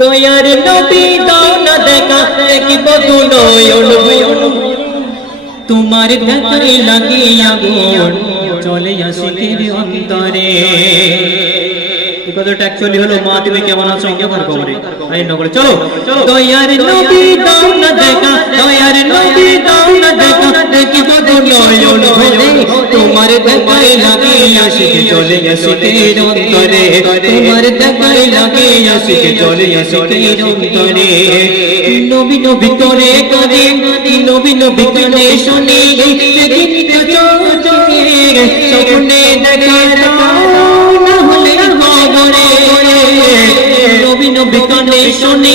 দয়ার নবী দাও না দেখা দেখিব নয়ন তোমার দেখাই লাগে আগুন চলে আশিকের অন্তরে। এই কথাটা অ্যাকচুয়ালি হলো মা তুমি কেমন আছো আমার খবরে আই নগরে চলো দয়ার নবী দাও না দেখা দয়ার নবী দাও না দেখা দেখিব নয়ন ভরে তোমার দেখাই লাগে আশিক চলে আশিকের অন্তরে তোমার দেখাই লাগে আশিক চলে আশিকের অন্তরে। নবী নবী করে করে নবী নবী কানে শুনি সেদিন তো চোখে স্বপ্নে দেখা না হলে খবরে নবী নবী কানে শুনি